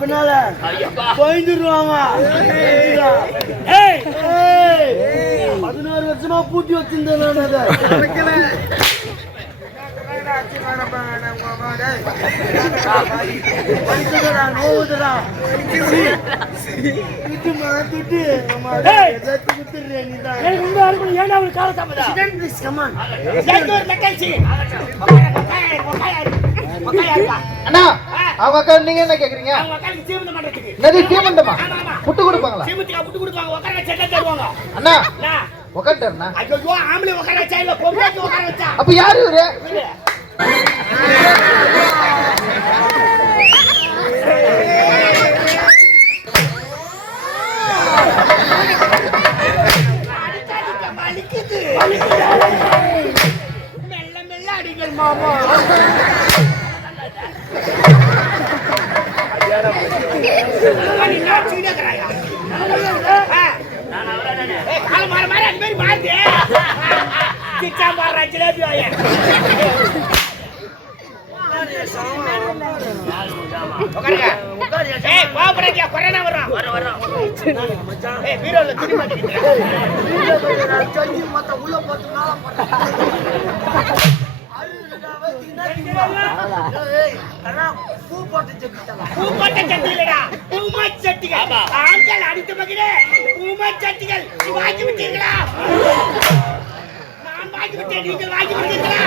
பின்னால பயந்துருவாங்க. 16 வருஷமா பூட்டி வச்சிருந்தேன் நான் அதை நீங்க என்ன கேக்குறீங்க? புட்டு கொடுப்பாங்களா? அண்ணா உட்காந்துட்டா அப்ப யாரு இவரு? மெல்ல மெல்ல அடிகள் மாமா. அடித்த மகிழே பூமச்சட்டிகள் வாங்கி விட்டீர்களா? நான் வாங்கி விட்டேன், நீங்கள் வாங்கி விட்டீர்களா?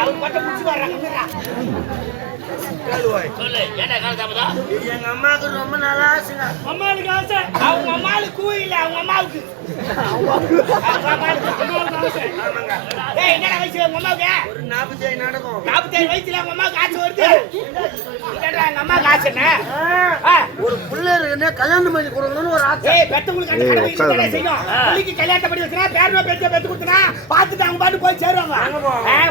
அவங்க மட்டும் முடிச்சு வர்றாங்க. எங்க அம்மாவுக்கு ரொம்ப நாளா ஆசைங்க. அம்மாவுக்கு ஆசை. அவங்க அம்மாவுக்கு கூயில, அவங்க அம்மாவுக்கு என்னடா வயசு உங்க அம்மாவுக்கு? ஒரு 47 நடக்கும். 47 வயசுல உங்க அம்மாவுக்கு ஆசை வருது. எங்க அம்மாவுக்கு ஆசை என்ன? ஒரு பிள்ளை இருக்குன்னு கல்யாணம் பண்ணி கொடுக்கணும்னு ஒரு ஆசை. பெத்தவங்களுக்கு அந்த கடமை செய்யும். பிள்ளைக்கு கல்யாணம் பண்ணி வச்சுனா பேரனோ பேத்தியோ பெத்து கொடுத்தனா பார்த்துட்டு அவங்க பாட்டு போய் சேருவாங்க.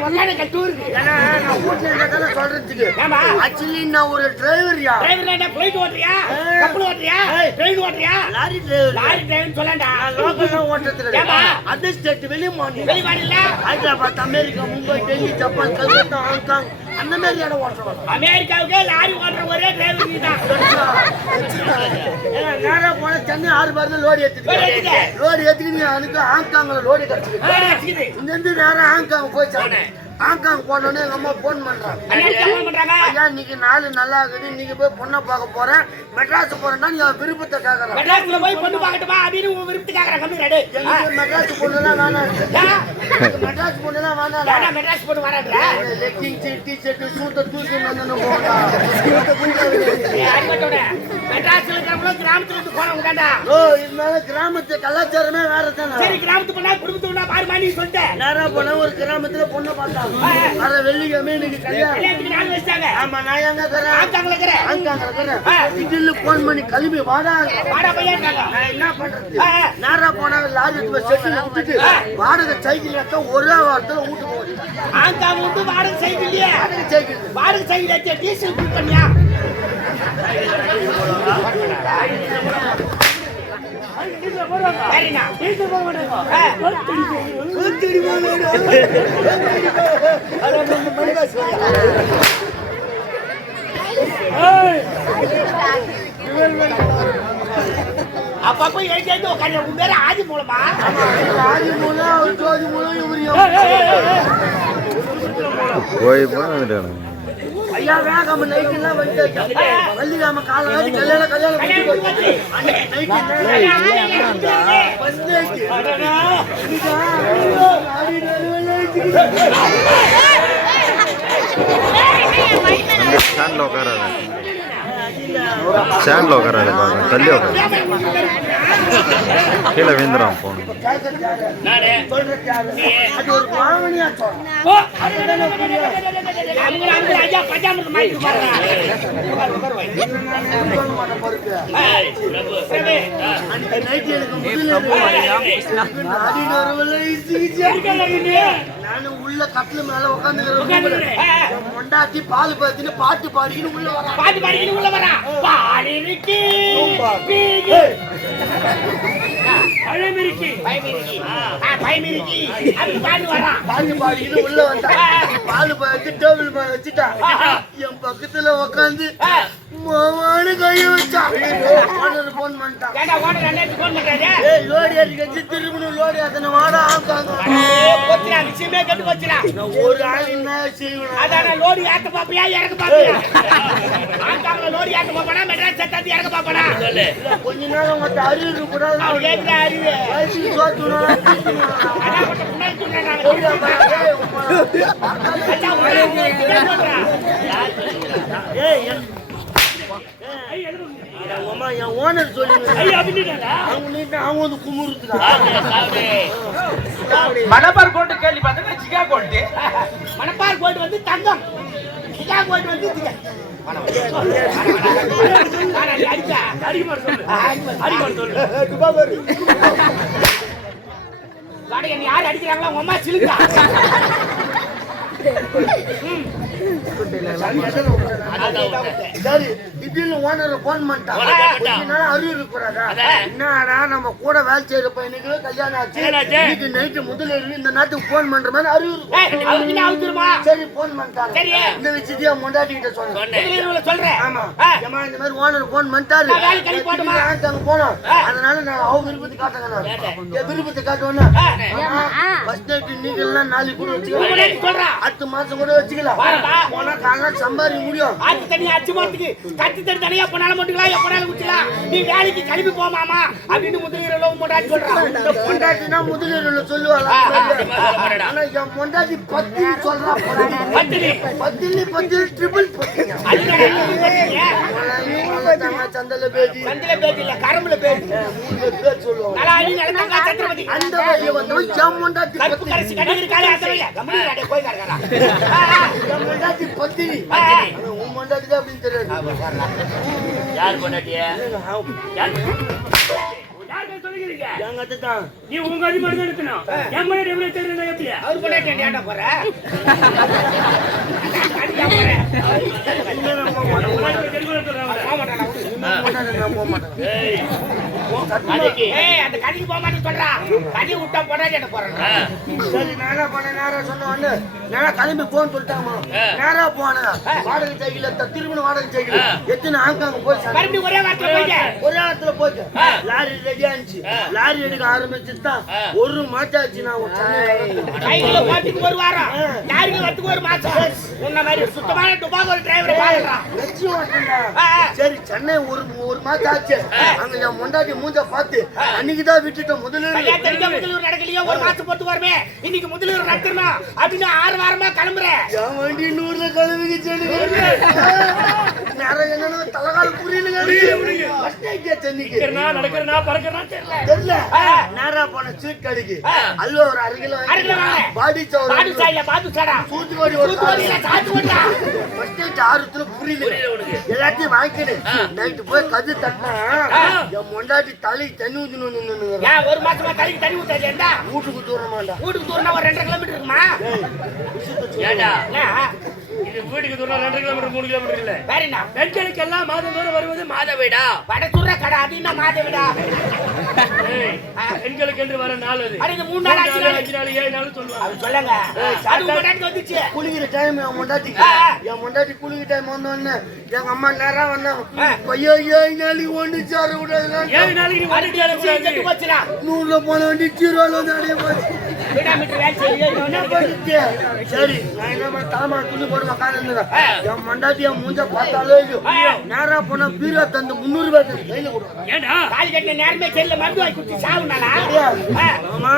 வந்தானே கட்டூர் ஏன்னா நான் வீட்டுல இருந்தா சொல்றதுக்கு. ஆமா ஆக்சுவலி நான் ஒரு டிரைவர்யா. டிரைவர் என்ன ஃளைட் ஓட்டுறியா? கப்பல் ஓட்டுறியா? ட்ரெயின் ஓட்டுறியா? Lorry driver. லாரி டிரைவர் சொல்லடா. லோக்கல்ல ஓட்டுறது இல்ல. அதர் ஸ்டேட் வெளிய மாநில Hyderabad, America, Mumbai, Delhi, Japan, Calcutta, Hong Kong அந்த மாதிரி இடம் ஓட்டுறோம். அமெரிக்காவுக்கே லாரி ஓட்டுற ஒரே டிரைவர் நீதான். நேரா போன சென்னை 6 பேர்ல லோடு ஏத்திக்கிட்டு எனக்கு ஹாங்காங்ல லோடு கிடைச்சிருக்கு. இந்த நேரம் ஹாங்காங் போய் ஹாங்காங் போனோடனே எங்க அம்மா போன் பண்றாங்க. ஐயா இன்னைக்கு நாள் நல்லா இருக்குது, இன்னைக்கு போய் பொண்ணை பார்க்க போறேன், மெட்ராஸ் போறேன்னா நீ விருப்பத்தை கேட்கறேன். மெட்ராஸ்ல போய் பொண்ணு பார்க்கட்டுமா அப்படின்னு உன் விருப்பத்தை கேட்கறாங்க. மெட்ராஸ் பொண்ணுலாம் வேணாம். மெட்ராஸ் பொண்ணுலாம் வேணாம். மெட்ராஸ் பொண்ணு வராங்க. லெக்கிங்ஸ், டி-ஷர்ட், சூட்ட தூக்கி வந்து போடா. மெட்ராஸ்ல இருக்கிறவங்க கிராமத்துல இருந்து போறவங்க தான்டா. ஓ இருந்தாலும் கிராமத்து கலாச்சாரமே வேற தானே. சரி கிராமத்து பொண்ணா குடும்பத்துக்கு நான் பாரு மாதிரி சொல்லிட்டேன். நேரா போனா ஒரு கிராமத்துல பொண்ணை பார்த்தா அரை வெள்ளிக்கிழமை இன்னைக்கு கல்யாணத்துக்கு நாள் வச்சாங்க. ஆமா நான் எங்க இருக்கிறேன்? ஹாங்காங்ல இருக்கிறேன். திடீர்னு போன் பண்ணி கிளம்பி வாடா பையா இருக்காங்க. நான் என்ன பண்றது? நேரா போனா லாரி செட்டில் விட்டுட்டு வாடகை சைக்கிள் எடுத்தா ஒரே வாரத்துல வீட்டு போகுது. ஹாங்காங் விட்டு வாடகை சைக்கிள்லயே வாடகை சைக்கிள் எடுத்து டீசல் ஃபுல் பண்ணியா? சரிண்ணா டீசல் போக மாட்டேங்க. அப்பப்ப எழுதி உட்காந்து உன் பேர ஆதி மூலமா? ஆதி மூலம் ஜோதி மூலம் ஐயா வேகாம நைட் எல்லாம் வந்து வள்ளிகாம காலம் கல்யாணம் ஸ்டாண்ட்ல உட்காராது பாருங்க, தள்ளி உட்காரு, கீழே வீந்துறான் போன. நானும் உள்ள கட்டில மேல உட்காந்து மொண்டாட்டி பால் பார்த்துன்னு பாட்டு பாடிக்கின்னு உள்ள வரா. பாட்டு பாடிக்கின்னு உள்ள வரா. பாடிருக்கு பயமிருக்கி பயமிருக்கி அப்படி பாட்டு வரா. பாட்டு பாடிக்கின்னு உள்ள வந்தா பால் பார்த்து டேபிள் மேல வச்சுட்டா. என் பக்கத்துல உட்காந்து மாவானு கைய வச்சா. ஓனர் போன் பண்ணிட்டான். ஏண்டா ஓனர் அண்ணன் போன் பண்றாரு? ஏய் லோடி அடிச்சு திரும்பணும் லோடி அத்தனை வாடா ஆக்காங்க. போச்சுடா விஷயமே கெட்டு போச்சுடா. ஒரு ஆள் என்ன செய்யணும்? அதான லோடி ஏத்த பாப்பியா இறக்க பாப்பியா? ஆங்காங்க லோடி ஏத்த பாப்பனா மெட்ராஸ் சட்டாத்தி இறக்க பாப்பனா? சொல்லு. கொஞ்ச நேரம் மத்த அறிவு கூட அவ கேக்குற அறிவு. வயசு சோத்துனா அண்ணா கொஞ்சம் முன்னாடி சொன்னா நான் அச்சா சொல்றா. என் ஓனர் சொல்லுங்க. அவங்க வந்து குமுறுத்துறாங்க. மணப்பார் கோட்டு கேள்வி பார்த்தா சிகா கோட்டு. மணப்பார் கோட்டு வந்து தங்கம், சிகா கோட்டு வந்து யார் அடிக்கிறாங்களா உங்க அம்மா சிலுக்கா. சரி திடீர்னு ஓனர் போன் பண்ணிட்டான். அறிவு இருக்கிறாரா? என்னடா நம்ம கூட வேலை செய்யற பையனுக்கு கல்யாணம் ஆச்சு, இன்னைக்கு நைட்டு முதல்ல இந்த நாட்டுக்கு போன் பண்ற மாதிரி அறிவு இருக்கு. சரி போன் பண்ணிட்டாங்க. இந்த விஷயத்தையே மொண்டாட்டி கிட்ட சொல்றேன். ஆமா ஏமா இந்த மாதிரி ஓனர் போன் பண்ணிட்டாரு அங்க போனோம். அதனால நான் அவங்க விருப்பத்தை காட்டுங்க. நான் விருப்பத்தை காட்டுவேன்னா ஃபர்ஸ்ட் நைட் நீங்க எல்லாம் நாளைக்கு கூட வச்சுக்கலாம், அடுத்த மாசம் கூட வச்சுக்கலாம். போனா காலைல சம்பாதிக்க முடியும். ஆச்சு தனியா அச்சு மாத்துக்கு கட்டி தண்ணி தனியா போனாலும் மட்டுக்கலாம் எப்பனாலும் குடிக்கலாம். நீ வேலைக்கு கிளம்பி போமாமா அப்படின்னு முதலீரோ மொண்டாட்டி சொல்றான். இந்த பொண்டாட்டினா முதலீரோ சொல்லுவாங்க. ஆனா என் பொண்டாட்டி பத்தி சொல்றா. பத்தினி ட்ரிபிள் சந்தல பேட்டி இல்ல கரம்புல பேட்டி சொல்லுவாங்க. சந்திரபதி அந்த வழியை வந்து என் பொண்டாட்டி கருப்பு கரைசி கட்டி இருக்காளே அந்த வழியா கம்பெனி போய் காரா. என் பொண்டாட்டி பத்தினி உன் பொண்டாட்டி தான் அப்படின்னு தெரியாது. யார் பொண்டாட்டியா? நீ உங்க அதிகாரம் எடுக்கணும். என் மனைவி எவ்வளவு தெரியுது எப்படியா? அவர் பொண்டாட்டி ஏன்டா போற? அந்த கடைக்கு போக மாட்டேன்னு சொல்றா. கடி விட்டா பொண்டாட்டி என்ன போறேன். சரி நேரா போன நேரா சொன்ன நேரா கிளம்பி போன்னு சொல்லிட்டாமா. நேரா போனேன் வாடகை சைக்கிள் திருமணம் வாடகை சைக்கிள் எத்தனை ஆங்காங்க போய் மறுபடியும் ஒரே வாரத்துல போயிட்டேன். ஒரே இடத்துல போயிட்டு லாரி ரெடியா இருந்துச்சு. லாரி எடுக்க ஆரம்பிச்சுதான் ஒரு மாட்டாச்சு. நான் சைக்கிள் ஓட்டிக்கு ஒரு வாரம் லாரிக்கு வரத்துக்கு ஒரு மாசம். உன்ன மாதிரி சுத்தமான டுபாகோ டிரைவரை பாக்குறான். சரி சென்னை ஒரு மாசம் ஆச்சு. அங்க என் முண்டாட்டி மூஞ்ச பார்த்து அன்னைக்குதான் விட்டுட்டோம். முதலீடு நடக்கலையோ ஒரு மாசம் பொறுத்து வருமே. இன்னைக்கு முதலீடு நடத்தணும் அப்படின்னு 6 வாரமா கிளம்புறேன். என் வண்டி 100ல கிளம்பிக்கு செடி நேரம் என்னன்னு தலைகால் புரியல. சென்னைக்கு நடக்கிறனா பறக்கிறனா தெரியல. நேரா போன சீட் கடிக்கு அல்ல ஒரு 1/2 கிலோ பாடி சூத்துக்கோடி ஆறுத்துல புரியல. எல்லாத்தையும் வாங்கிடு நைட்டு போய் கது தட்டினா என் மொண்டாட்டி தலைக்கு தண்ணி ஊத்தணும். ஒரு மாசமா தலைக்கு தண்ணி ஊத்தாது. வீட்டுக்கு தூரமாண்டா. வீட்டுக்கு தூரமா ஒரு 2 கிலோமீட்டர் இருக்குமா? இது வீட்டுக்கு தூரம் 2 கிலோமீட்டர் 3 கிலோமீட்டர் இல்ல. வேற என்ன? பெண்களுக்கு எல்லாம் மாதம் தோறும் வருவது மாத வீடா? வடசுர கடை அது என்ன மாத வீடா? பெண்களுக்கு என்று வர நாள் அது. அது 3 நாள் 5 நாள் 7 நாள் சொல்லுவாங்க. அது சொல்லுங்க. அது முன்னாடி வந்துச்சு. குளிக்கிற டைம் என் முண்டாட்டி குளிக்கிற டைம் வந்தோடனே எங்க அம்மா நேரா வந்தாங்க. ஐயோ 7 நாளைக்கு ஒன்று சேர விடாது. 7 நாளைக்கு நீ வண்டி கட்டி போச்சுடா. 100 போன வண்டி 0 வந்து அடைய போச்சு. கிலோமீட்டர் வேலை செய்ய சரி நான் என்ன தாமா துணி போட்டு உட்காந்து என் மண்டாட்டி என் மூஞ்ச பார்த்தாலே நேரா போனா பீரா தந்து 300 ரூபாய் கையில கொடுக்கும். ஏண்டா கால் கட்டின நேரமே செல்ல மருந்து வாங்கி குடிச்சு சாவுனாலா? ஆமா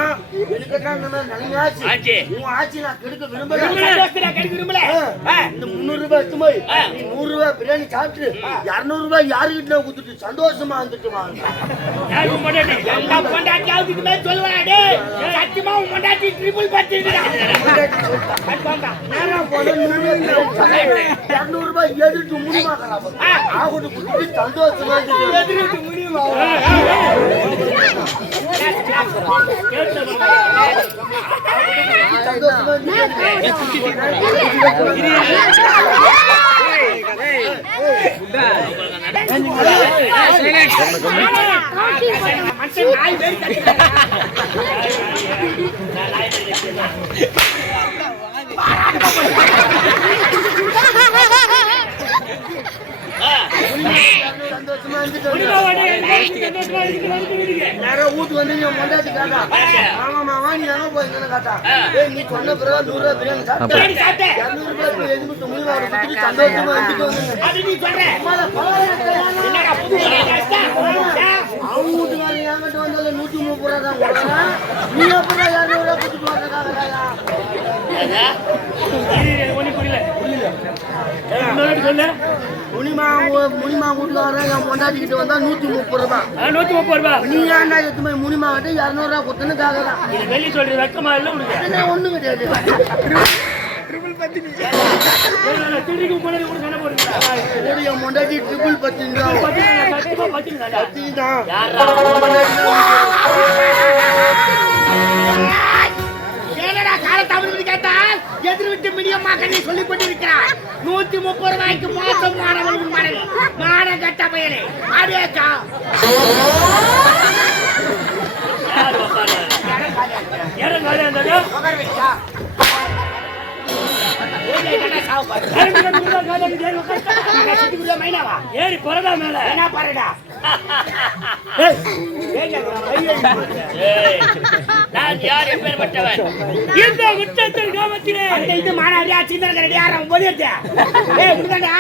எனக்கு தான் இந்த மாதிரி நல்ல ஆச்சு. உன் ஆச்சு நான் கெடுக்க விரும்பல. கெடுக்க விரும்பல. இந்த 300 ரூபாய் எடுத்து போய் நீ 100 ரூபாய் பிரியாணி சாப்பிட்டு 200 ரூபாய் யாருக்கிட்ட கொடுத்துட்டு சந்தோஷமா வந்துட்டு வாங்க. யாரும் மாட்டேன். எல்லாம் கொண்டாட்டி ஆகுதுக்கு மேல சொல்லுவாடே. சத்தியமா உன் பொண்டாட்டி ட்ரிபிள் பத்தி நேரா போனா 200 ரூபாய் எதிர்த்து முடியுமா ஆகுது குட்டி சந்தோஷமா எதிர்த்து முடியுமா சந்தோஷமா மனுஷன் நாய் பேர் சந்தோஷமா நேரம் வீட்டுக்கு வந்து நீ மொண்டாட்டி காட்டா ஆமாமா நீ எங்க போய் காட்டா நீ சொன்ன பிறகு 100 ரூபாய் பிரியாணி சாப்பிட்டேன் 200 ரூபாய் எதுக்கு முடிவா இருக்கு சந்தோஷமா வந்துட்டு வந்து அது நீ சொல்ற என்னடா அவங்க வீட்டுக்காரங்க என்கிட்ட வந்தாலும் 130 ரூபாய் தான் கொடுக்குறான் நீ அப்புறம் 200 ரூபாய் கொடுத்து போறதுக்காக முனிமா வீட்டுல வர என் பொண்டாட்டிக்கிட்ட வந்தா 130 ரூபாய் 130 ரூபாய். நீ ஏன்டா எத்துமே முனிமா கிட்ட 200 ரூபாய் கொடுத்துன்னு காகதான் இது வெளிய சொல்றது வெக்கமா இல்ல உனக்கு? ஒண்ணு கிடையாது திருடிக்கு போனது கூட சண்டை போடுறீங்களா? என் பொண்டாட்டி ட்ரிபிள் 10 கண்டிப்பா பாத்தீங்களா? என்னடா கால தமிழ் கேட்டால் எதிர் விட்டு மினியம்மா கண்ணி சொல்லிக் கொண்டிருக்கிறார் 130 ரூபாய்க்கு மோசம் மாணவன் மனைவி மான கட்ட பையனே அடேக்கா ஏறங்க காலையா இருந்தாங்க? ஏறி பரடா மேல என்ன பாருடா நான் யார் எப்பேற்பட்டவன்? இந்த முற்றத்தில் கிராமத்திலே அந்த இது மாணவரியா சீதனகர யாரும் போதியதே ஏய் முருகனா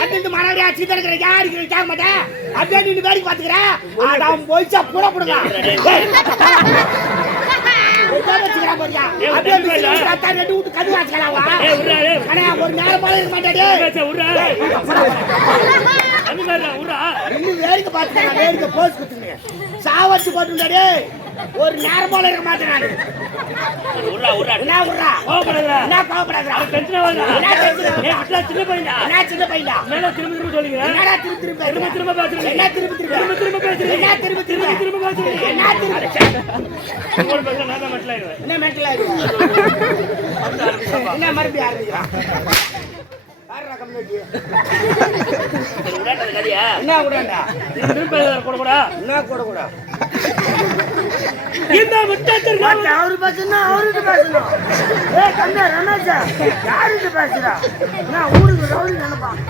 வந்து மாணவரியா சீதனகர யாருக்கு கேட்க மாட்டேன் அப்படியே நீ வேடிக்கை பாத்துக்கற ஆடாம் போய்ச்சா புட புடுங்க ஒரு நேரம் போல இருக்க மாட்டாடே வேடிக்கை பாத்துக்க வேடிக்கை போஸ் குத்துங்க சாவச்சு போட்டுடாடே ஒரு நேரம் போல இருக்க மாட்டேன் நானு என்ன உர்றா என்ன கோவப்படாதடா சின்ன பையனா என்ன திரும்ப சொல்லுங்க என்னடா திரும்ப பேசுறீங்க என்ன திரும்ப பேசுறீங்க என்ன திரும்ப பேசுறீங்க என்ன என்ன மென்டல் ஆயிடுவா என்ன மறுபடியும் ஆரம்பிக்கிறா என்ன விடாண்டா என்ன கூடக்கூடா இந்த முற்றத்தில் அவரு பேசுனா அவருக்கு பேசணும் கண்ணா ரமேஷா யாருக்கு பேசுறா நான் ஊருக்கு ரவுடி நினைப்பான்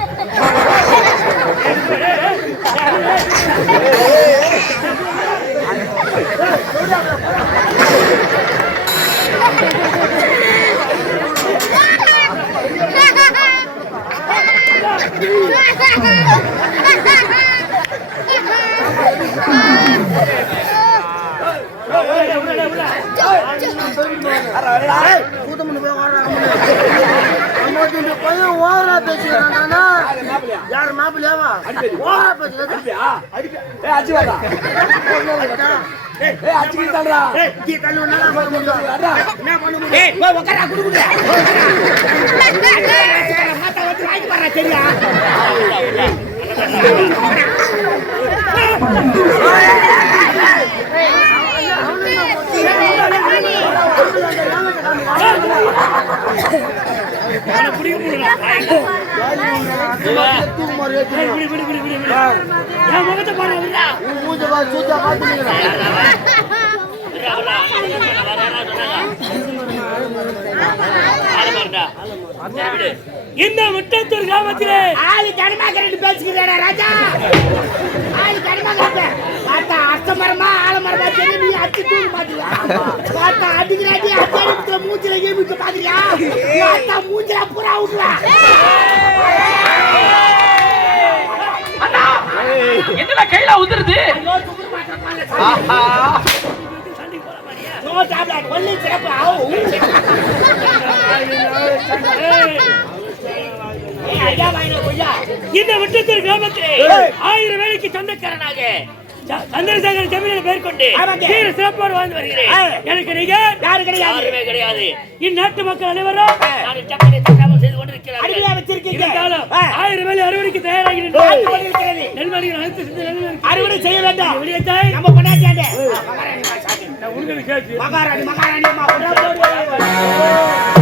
பையன் ஓவரா பேசுறானா யார் மாப்பிள்ளையாவா ஓவரா பேசுறா முகத்தை பாருங்க இந்த முற்றத்தூர் கிராமத்திலே ஆளு கனிமாக்கரண்டு பேசிக்கிறாரா ராஜா ஆளு கனிமாக்கரண்டு பார்த்தா அர்த்தமரமா ஆலமரமா தெரியும் நீ அச்சு தூக்க மாட்டியா பார்த்தா அடிக்கிறாடி அடிக்கிற மூஞ்சில ஏமிக்க பாக்குறியா பார்த்தா மூஞ்சில பூரா விட்டுவா என்னடா கையில உதிருது? நோ டேப்லெட் ஒன்லி சிறப்பு ஆவு இந்த முற்றத்தூர் கிராமத்திலே 1000 வேலைக்கு சொந்தக்காரனாக சந்திரசேகர் ஜமீனில் பெயர் கொண்டு ஆமாங்க. சீர சிறப்போடு வாழ்ந்து வருகிறேன். எனக்கு நீங்க யாரு கிடையாது. யாருமே கிடையாது. இந்நாட்டு மக்கள் அனைவரும் நான் இட்டப்படி தட்டாமல் செய்து கொண்டிருக்கிறார்கள். அடிமையா வச்சிருக்கீங்க. இருந்தாலும் 1000 வேலை அறுவடைக்கு தயாராகி பார்த்து கொண்டிருக்கிறது. நெல்மணிகள் அனைத்து சிந்து நெல்மணி அறுவடை செய்ய வேண்டாம். வெளியேத்தாய் நம்ம கொண்டாட்டியாண்டே. உனக்கு கேட்டு மகாராணி மகாராணி அம்மா கொண்டாடி